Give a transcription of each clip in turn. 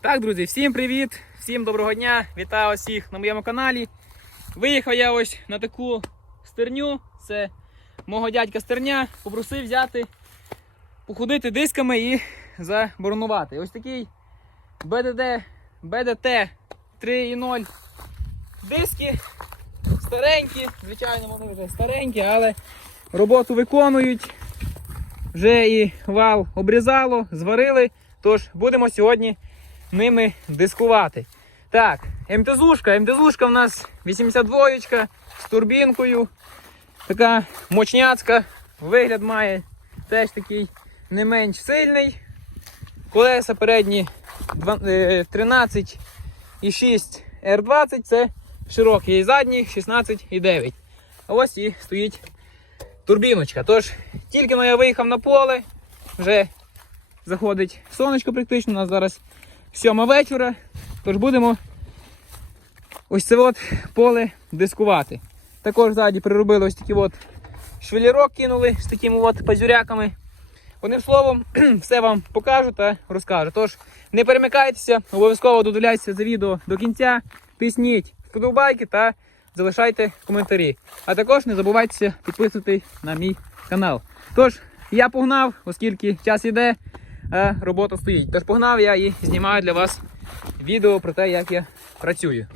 Так, друзі, всім привіт! Всім доброго дня! Вітаю всіх на моєму каналі. Виїхав я ось на таку стерню. Це мого дядька стерня. Попросив взяти, походити дисками і заборонувати. Ось такий БДД, БДТ 3.0 диски. Старенькі, звичайно, вони вже старенькі, але роботу виконують. Вже і вал обрізало, зварили. Тож будемо сьогодні ними дискувати. Так, МТЗушка. МТЗушка в нас 82 з турбінкою. Така мощняцька. Вигляд має теж такий не менш сильний. Колеса передні 13,6 R20 це широкі і задні 16,9. А ось і стоїть турбіночка. Тож, тільки но я виїхав на поле, вже заходить сонечко практично. У нас зараз сьома вечора. Тож будемо ось це от поле дискувати. Також ззаді приробили ось такий от швелірок кинули з такими от пазюряками. Одним словом, все вам покажу та розкажу. Тож не перемикайтеся, обов'язково додивляйтеся за відео до кінця, тисніть вподобайки та залишайте коментарі. А також не забувайте підписувати на мій канал. Тож, я погнав, оскільки час іде, а робота стоїть. Тож погнав я і знімаю для вас відео про те, як я працюю.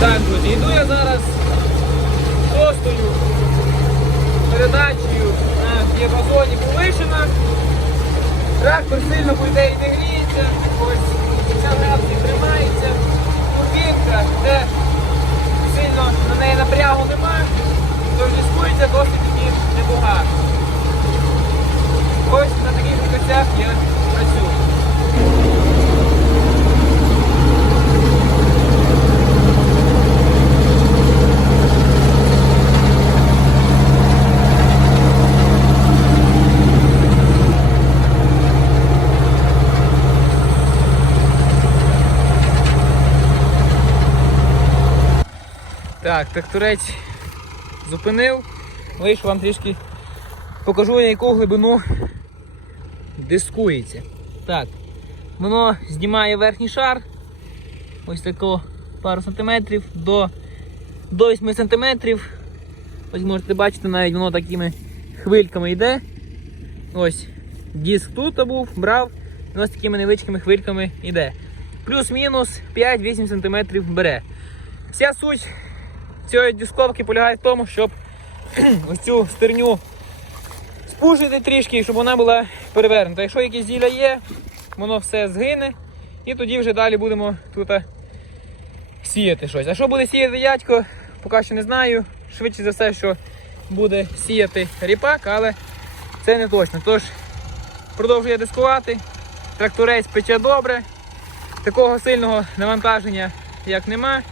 Так, друзі, йду я зараз шостою передачею на діапазоні повишена. Трактор сильно по ідеї не гріється, ось 50 градусів тримається, турбінка, де сильно на неї напрягу нема, тож дискується досить таки непогано. Ось на таких місцях я працюю. Так, тракторець зупинив. Вийшов вам трішки покажу, на яку глибину дискується. Так, воно знімає верхній шар. Ось тако пару сантиметрів до, до 8 сантиметрів. Ось можете бачити, навіть воно такими хвильками йде. Ось диск тут був, брав, і ось такими невеличкими хвильками йде. Плюс-мінус 5-8 см бере. Вся суть цієї дисковки полягає в тому, щоб ось цю стерню спушити трішки, щоб вона була перевернута. Якщо якісь діля є, воно все згине. І тоді вже далі будемо тут сіяти щось. А що буде сіяти дядько, поки що не знаю. Швидше за все, що буде сіяти ріпак, але це не точно. Тож продовжує дискувати. Тракторець пече добре. Такого сильного навантаження як нема.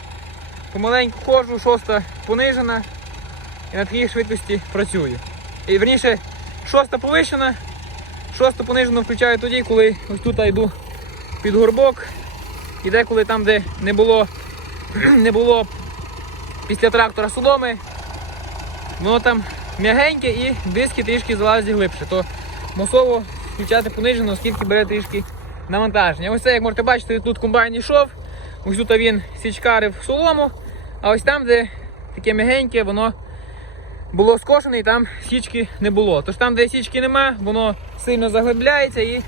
Помаленьку ходжу, шоста понижена і на такій швидкості працюю. І верніше, шоста повишена, шоста понижену включаю тоді, коли ось тут йду під горбок. І деколи там, де не було, не було після трактора соломи, воно там м'ягеньке і диски трішки залазять глибше. То мусово включати понижено, оскільки бере трішки навантаження. Ось це, як можете бачити, тут комбайн йшов, ось тут він січкарив солому. А ось там, де таке м'ягеньке, воно було скошене і там січки не було. Тож там, де січки нема, воно сильно заглибляється і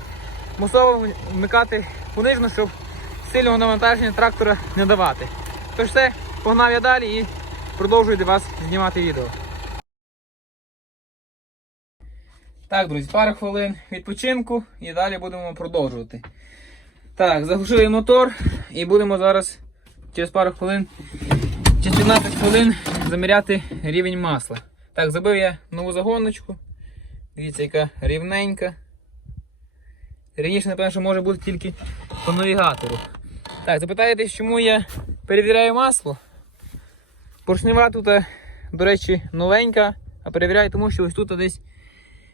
мусово вмикати понижно, щоб сильного навантаження трактора не давати. Тож все, погнав я далі і продовжую для вас знімати відео. Так, друзі, пару хвилин відпочинку і далі будемо продовжувати. Так, заглушили мотор і будемо зараз через пару хвилин через 15 хвилин заміряти рівень масла. Так, забив я нову загоночку. Дивіться, яка рівненька. Рівніше, напевно, що може бути тільки по навігатору. Так, запитаєтесь, чому я перевіряю масло. Поршнева тут, до речі, новенька, а перевіряю, тому що ось тут десь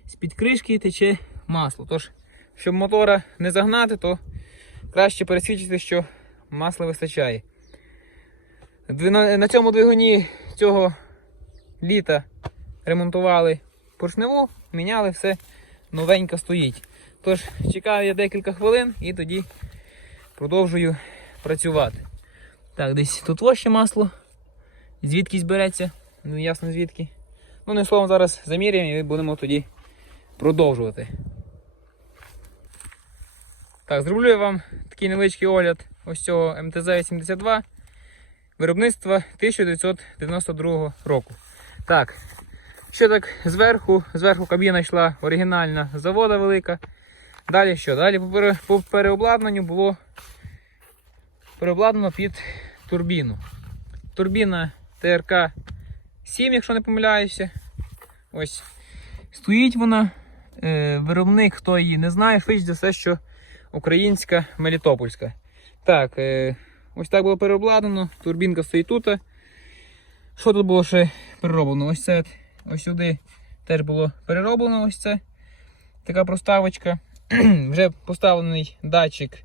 з-під кришки тече масло. Тож, щоб мотора не загнати, то краще пересвідчити, що масла вистачає. На цьому двигуні цього літа ремонтували поршневу, міняли, все новенько стоїть. Тож, чекаю я декілька хвилин і тоді продовжую працювати. Так, десь тут ось ще масло. Звідкись береться, не ясно звідки. Ну, не словом, зараз заміряємо і будемо тоді продовжувати. Так, зроблю я вам такий невеличкий огляд ось цього МТЗ-82 виробництва 1992 року. Так, що так зверху, зверху кабіна йшла оригінальна завода велика. Далі що? Далі по пере- по переобладнанню було переобладнано під турбіну. Турбіна ТРК 7, якщо не помиляюся. Ось стоїть вона. Е, виробник, хто її не знає, швидше за все, що українська Мелітопольська. Так, е, ось так було переобладнано. Турбінка стоїть тут. Що тут було ще перероблено? Ось це ось сюди теж було перероблено. Ось це. Така проставочка. Вже поставлений датчик.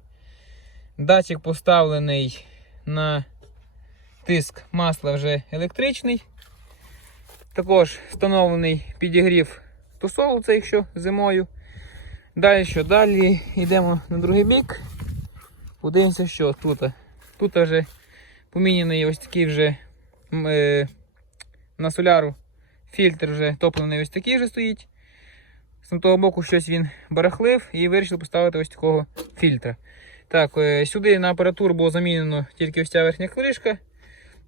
Датчик поставлений на тиск масла вже електричний. Також встановлений підігрів тусолу, це якщо зимою. Далі що? Далі йдемо на другий бік. Подивимося, що тут. Тут вже поміняний ось такий вже е, на соляру фільтр вже топливний ось такий вже стоїть. З того боку щось він барахлив і вирішив поставити ось такого фільтра. Так, е, сюди на апаратуру було замінено тільки ось ця верхня кришка.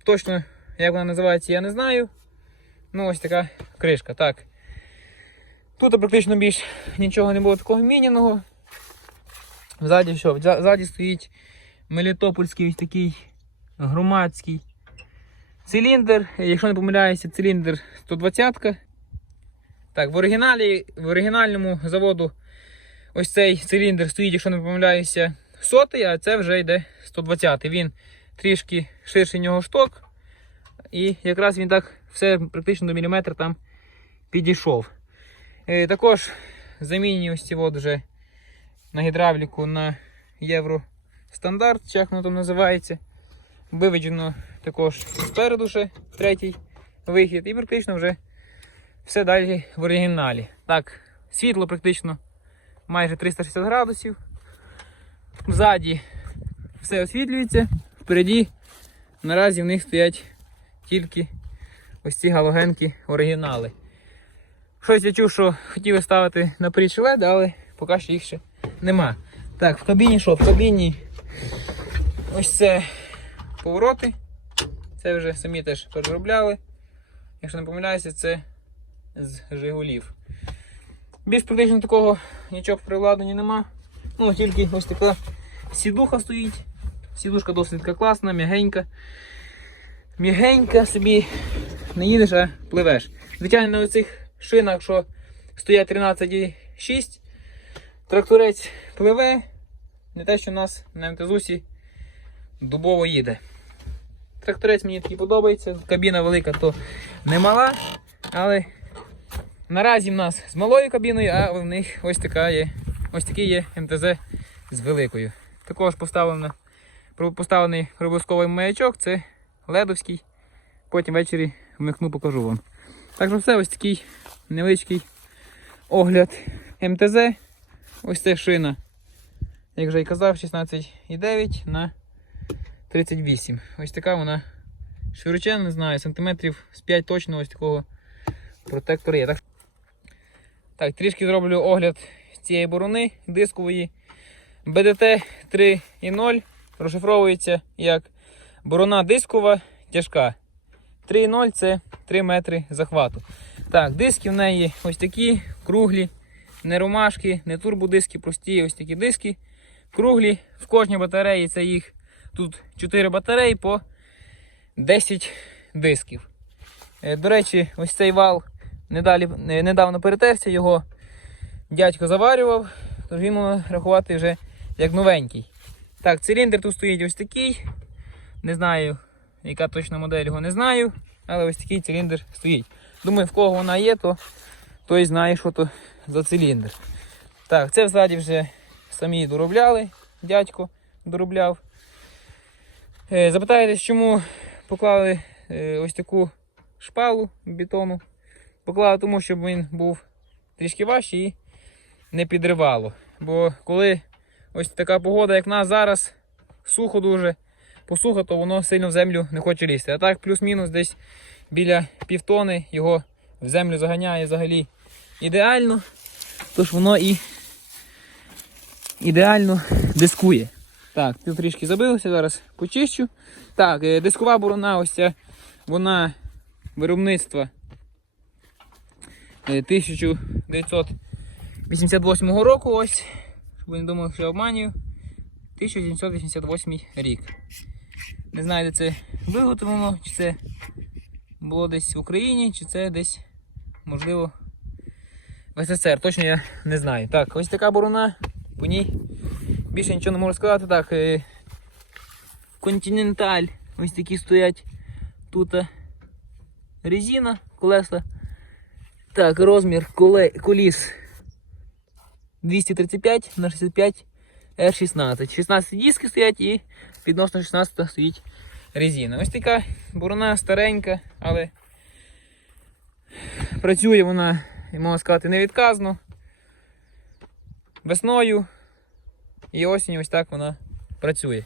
Точно, як вона називається, я не знаю. Ну, ось така кришка. Так. Тут практично більш нічого не було такого міняного. Ззаді що? Ззаді стоїть Мелітопольський ось такий громадський циліндр. Якщо не помиляюся, циліндр 120. Так, в оригіналі, в оригінальному заводу ось цей циліндр стоїть, якщо не помиляюся, сотий, а це вже йде 120. й Він трішки ширший нього шток. І якраз він так все практично до міліметра там підійшов. Е, також замінені ось ці от вже на гідравліку на євро стандарт, чи як воно там називається. Виведено також спереду ще третій вихід і практично вже все далі в оригіналі. Так, світло практично майже 360 градусів. Ззаді все освітлюється, впереді наразі в них стоять тільки ось ці галогенки оригінали. Щось я чув, що хотіли ставити на LED, але поки що їх ще нема. Так, в кабіні що? В кабіні ось це повороти. Це вже самі теж переробляли. Якщо не помиляюся, це з Жигулів. Більш практично такого нічого в приладанні нема. Ну, тільки ось така сідуха стоїть. Сідушка досить така класна, м'ягенька. М'ягенька собі не їдеш, а пливеш. Звичайно, на оцих шинах, що стоять 13,6, тракторець пливе. Не те, що у нас на МТЗусі дубово їде. Тракторець мені такий подобається. Кабіна велика, то не мала. Але наразі в нас з малою кабіною, а в них ось така є. Ось такий є МТЗ з великою. Також поставлено, поставлений проблисковий маячок, це ледовський. Потім ввечері вмикну, покажу вам. Так що все, ось такий невеличкий огляд МТЗ. Ось це шина. Як вже і казав, 16,9 на 38. Ось така вона широченна, не знаю, сантиметрів з 5 точно ось такого протектора є. Так, так трішки зроблю огляд цієї борони дискової. БДТ 3.0 розшифровується як борона дискова тяжка. 3.0 це 3 метри захвату. Так, диски в неї ось такі круглі, не ромашки, не турбодиски, прості ось такі диски. Круглі. В кожній батареї це їх тут 4 батареї по 10 дисків. Е, До речі, ось цей вал недалі, е, недавно перетерся, його дядько заварював, тож він можна рахувати вже як новенький. Так, циліндр тут стоїть ось такий. Не знаю, яка точна модель його не знаю, але ось такий циліндр стоїть. Думаю, в кого вона є, то той знає, що то за циліндр. Так, це ззаді вже самі доробляли, дядько доробляв. Е, Запитаєтесь, чому поклали е, ось таку шпалу бетону. Поклав тому, щоб він був трішки важчий і не підривало. Бо коли ось така погода, як в нас зараз, сухо дуже, посуха, то воно сильно в землю не хоче лізти. А так, плюс-мінус десь біля півтони його в землю заганяє взагалі ідеально. Тож воно і ідеально дискує. Так, тут трішки забилося, зараз почищу. Так, е, дискова борона, ось ця, вона виробництва е, 1988 року, ось. Щоб не думали, що я обманюю. 1988 рік. Не знаю, де це виготовлено, чи це було десь в Україні, чи це десь, можливо, в СССР. Точно я не знаю. Так, ось така борона. По ній більше нічого не можу сказати. Так, е, Континенталь. Ось такі стоять тут е, резина, колеса. Так, розмір коліс 235 на 65 R16. 16 диски стоять і відносно 16 стоїть резина. Ось така борона старенька, але працює вона, можна сказати, невідказно. Весною і осінь ось так вона працює.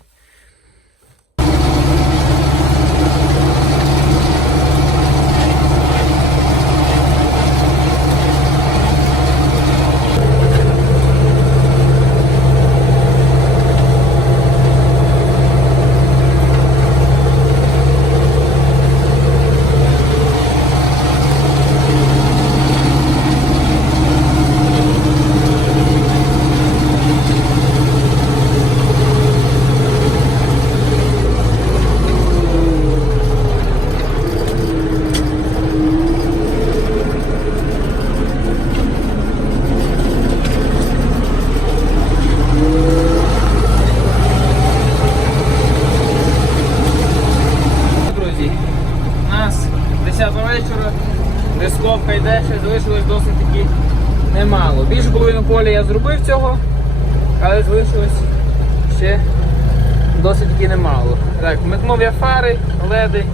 Друзі, у нас 10 вечора, дисковка йде, ще залишилось досить таки немало. Більшу половину я зробив цього, але залишилось ще досить таки немало. Так, вмикнув я фари, леди,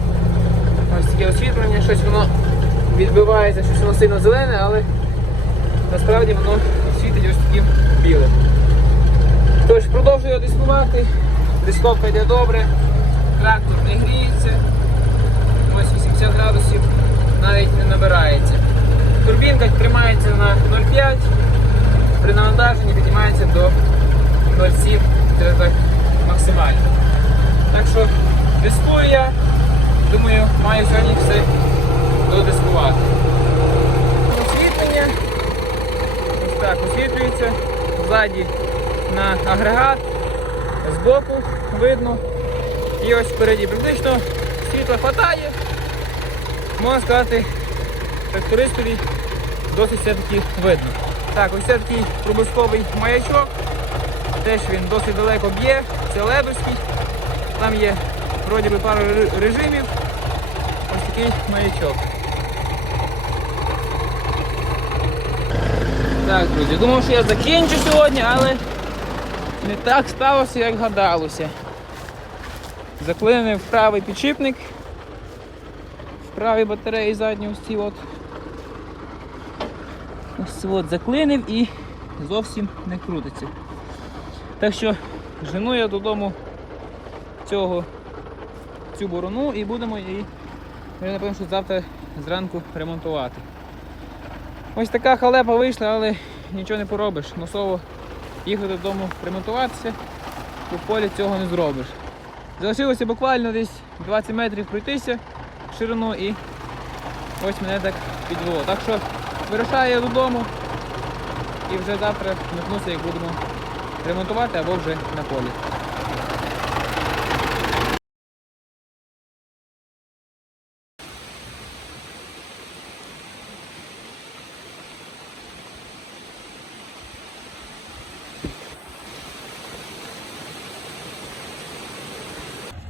ось таке освітлення, щось воно відбивається, щось воно сильно зелене, але насправді воно світить ось таким білим. Тож продовжую дискувати, дисковка йде добре, трактор не гріється, ось 80 градусів навіть не набирається. Турбінка тримається на 0,5, при навантаженні піднімається до 0,7 це так максимально. Так що дискую я, думаю, маю сьогодні все додискувати. Освітлення. Ось так освітлюється. Ззаді на агрегат, збоку видно. І ось впереді практично світла хватає. Можна сказати, трактористові досить все-таки видно. Так, ось це такий проблисковий маячок. Теж він досить далеко б'є, це ледовський. Там є вроді би пару режимів. Ось такий маячок. Так, друзі, думав, що я закінчу сьогодні, але не так сталося, як гадалося. Заклинив правий підшипник. В правій батареї задній ось ці от. От заклинив і зовсім не крутиться. Так що жену я додому цього, цю борону і будемо її, я напевно, що завтра зранку ремонтувати. Ось така халепа вийшла, але нічого не поробиш. Носово їхати додому ремонтуватися, в полі цього не зробиш. Залишилося буквально десь 20 метрів пройтися в ширину і ось мене так підвело. Так що вирушаю додому і вже завтра вмикнуся, як будемо ремонтувати або вже на полі.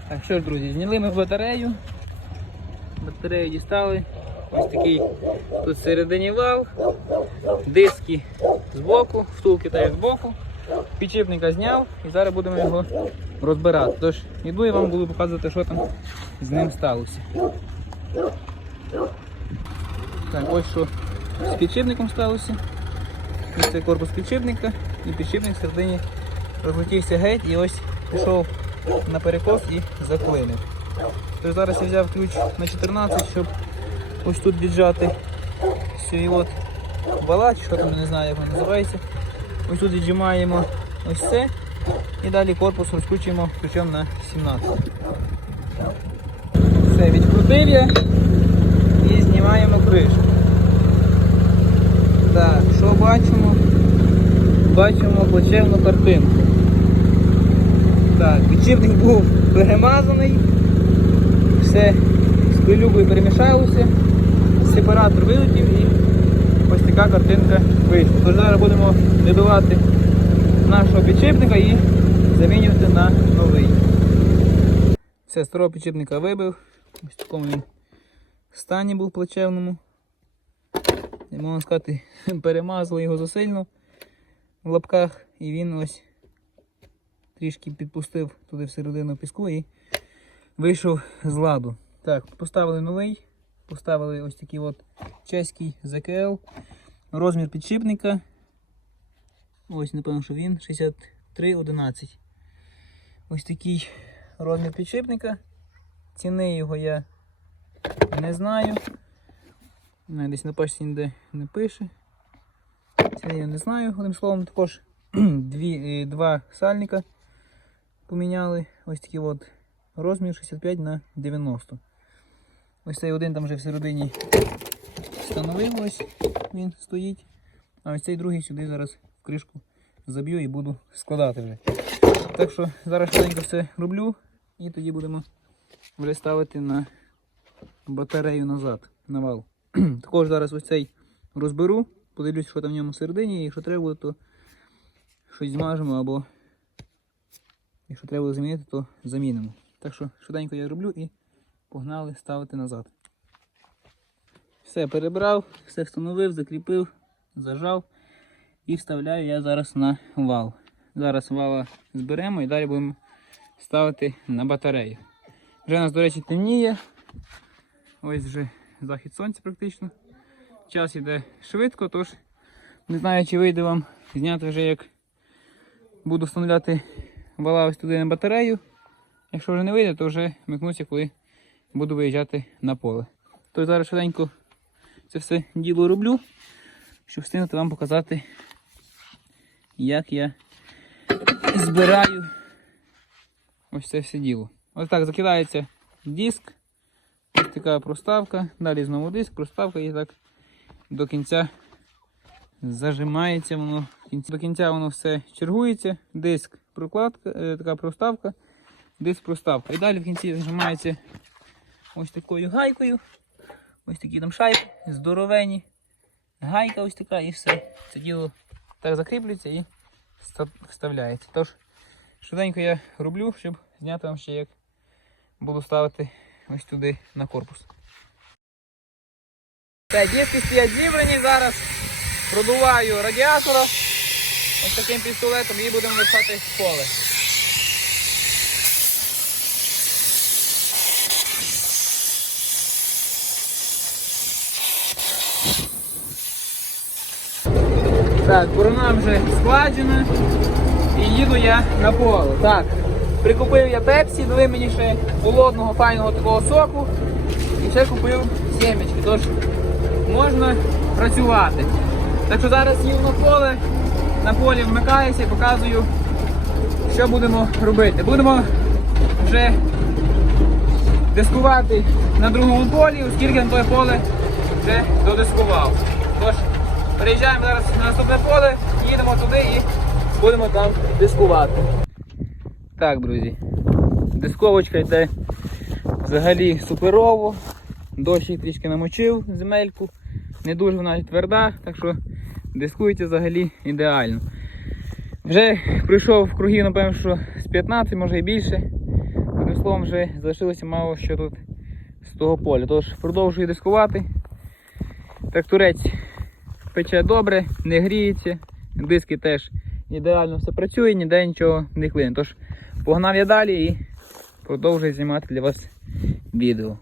Так що ж, друзі, зняли ми батарею. Батарею дістали. Ось такий тут всередині вал, диски збоку, втулки теж збоку. Підшипника зняв і зараз будемо його розбирати. Тож іду і вам буду показувати, що там з ним сталося. Так, ось що з підшипником сталося. Ось це корпус підшипника і підшипник всередині розлетівся геть і ось пішов на перекос і заклинив. Тож зараз я взяв ключ на 14, щоб ось тут віджати цей от вала, чи що там, не знаю, як воно називається. Ось тут віджимаємо ось це і далі корпус розкручуємо ключом на 17. Все, відкрутив я і знімаємо кришку. Так, що бачимо? Бачимо плачевну картинку. Так, підшипник був перемазаний, все з пилюкою перемішалося, сепаратор вилетів і ось така картинка вийшла. Тож зараз будемо вибивати нашого підшипника і замінювати на новий. Все, старого підшипника вибив. Ось такому він стані був плачевному. І можна сказати, перемазали його засильно в лапках, і він ось трішки підпустив туди всередину піску і вийшов з ладу. Так, поставили новий, поставили ось такий от чеський ЗКЛ, розмір підшипника. Ось, напевно, що він 6311. Ось такий розмір підшипника. Ціни його я не знаю. Десь на пачці ніде не пише. Ціни я не знаю. Одним словом, також дві, е, два сальника поміняли. Ось такий от розмір 65 на 90. Ось цей один там вже всередині встановив, ось він стоїть. А ось цей другий сюди зараз в кришку заб'ю і буду складати вже. Так що зараз швиденько все роблю і тоді будемо вже ставити на батарею назад, на вал. Також зараз ось цей розберу, подивлюсь, що там в ньому всередині, і якщо треба то щось змажемо або якщо треба замінити, то замінимо. Так що швиденько я роблю і погнали ставити назад. Все перебрав, все встановив, закріпив, зажав і вставляю я зараз на вал. Зараз вала зберемо і далі будемо ставити на батарею. Вже у нас, до речі, темніє. Ось вже захід сонця практично. Час йде швидко, тож не знаю, чи вийде вам зняти вже як буду встановляти вала ось туди на батарею. Якщо вже не вийде, то вже вмикнуся, коли буду виїжджати на поле. Тож зараз швиденько це все діло роблю, щоб встигнути вам показати, як я збираю ось це все діло. Ось так закидається диск, ось така проставка, далі знову диск, проставка і так до кінця зажимається воно. До кінця воно все чергується, диск, прокладка, е, така проставка, диск проставка. І далі в кінці зажимається ось такою гайкою. Ось такі там шайби, здоровені. Гайка ось така і все. Це діло так закріплюється і вставляється. Тож, швиденько я роблю, щоб зняти вам ще як буду ставити ось туди на корпус. Так, диски стоять зібрані зараз. Продуваю радіатора ось таким пістолетом і будемо випхати в поле. Так, борона вже складена і їду я на поле. Так, прикупив я пепсі, дали мені ще холодного файного такого соку і ще купив сімечки. Тож можна працювати. Так що зараз їду на поле, на полі вмикаюся і показую, що будемо робити. Будемо вже дискувати на другому полі, оскільки на те поле вже додискував. Тож, переїжджаємо зараз на наступне поле, їдемо туди і будемо там дискувати. Так, друзі, дисковочка йде взагалі суперово. Дощик трішки намочив земельку, не дуже вона тверда, так що дискується взагалі ідеально. Вже пройшов кругів, напевно, що з 15, може і більше. Одним словом, вже залишилося мало що тут з того поля. Тож продовжую дискувати. Тракторець пече добре, не гріється, диски теж ідеально все працює, ніде нічого не клине. Тож погнав я далі і продовжую знімати для вас відео.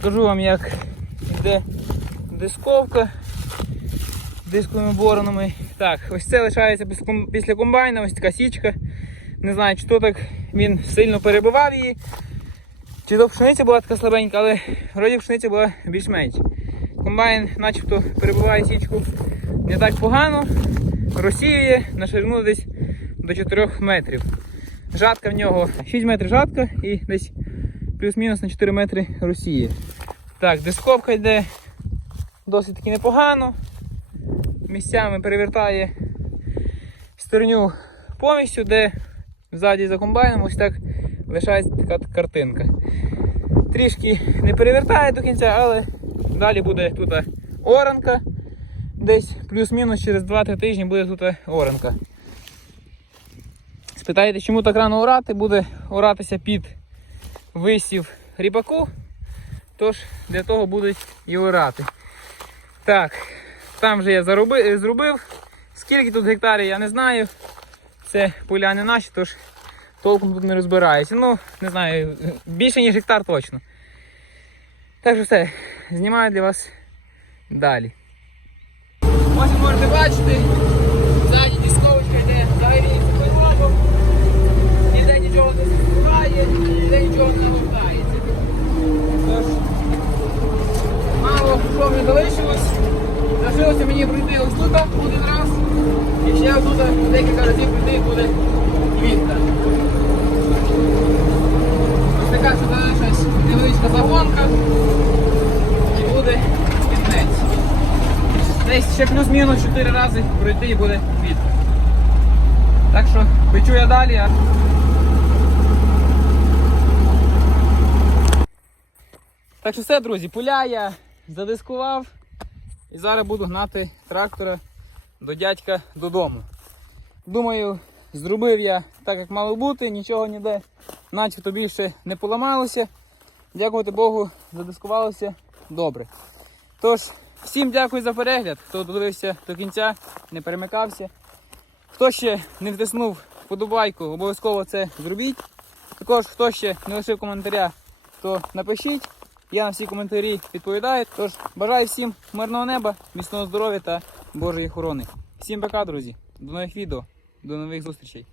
Покажу вам, як йде дисковка дисковими боронами. Так, ось це лишається після ком- комбайна, ось така січка. Не знаю, чи то так він сильно перебивав її. Чи то пшениця була така слабенька, але вроді пшениця була більш-менш. Комбайн начебто перебиває січку не так погано, розсіює на ширину десь до 4 метрів. Жатка в нього 6 метрів жатка і десь плюс-мінус на 4 метри розсіє. Так, дисковка йде досить таки непогано. Місцями перевертає стерню повністю, де ззаді за комбайном ось так лишається така картинка. Трішки не перевертає до кінця, але далі буде тут оранка. Десь плюс-мінус через 2-3 тижні буде тут оранка. Спитаєте, чому так рано орати? Буде оратися під висів ріпаку. Тож для того будуть і орати. Так, там вже я зароби, зробив. Скільки тут гектарів, я не знаю. Це поля не наші, тож толком тут не розбираюся. Ну, не знаю, більше ніж гектар точно. Так що все, знімаю для вас далі. Ось можете бачити, ззаді дисковочка йде завирюється пилом, ніде нічого не спускає, ніде нічого не нагортається. Тож, мало що мені залишилось. Залишилося мені пройти ось тут один раз. І ще тут декілька разів прийти буде квітка. Ось така що залишилась невеличка загонка. І буде кінець. Десь ще плюс-мінус 4 рази пройти і буде квітка. Так що печу я далі. Так що все, друзі, поля я задискував. І зараз буду гнати трактора до дядька додому. Думаю, зробив я так, як мало бути, нічого ніде начебто більше не поламалося. Дякувати Богу, задискувалося добре. Тож, всім дякую за перегляд, хто додивився до кінця, не перемикався. Хто ще не втиснув вподобайку, обов'язково це зробіть. Також, хто ще не лишив коментаря, то напишіть. Я на всі коментарі відповідаю. Тож бажаю всім мирного неба, міцного здоров'я та Божої охорони. Всім пока, друзі. До нових відео, до нових зустрічей.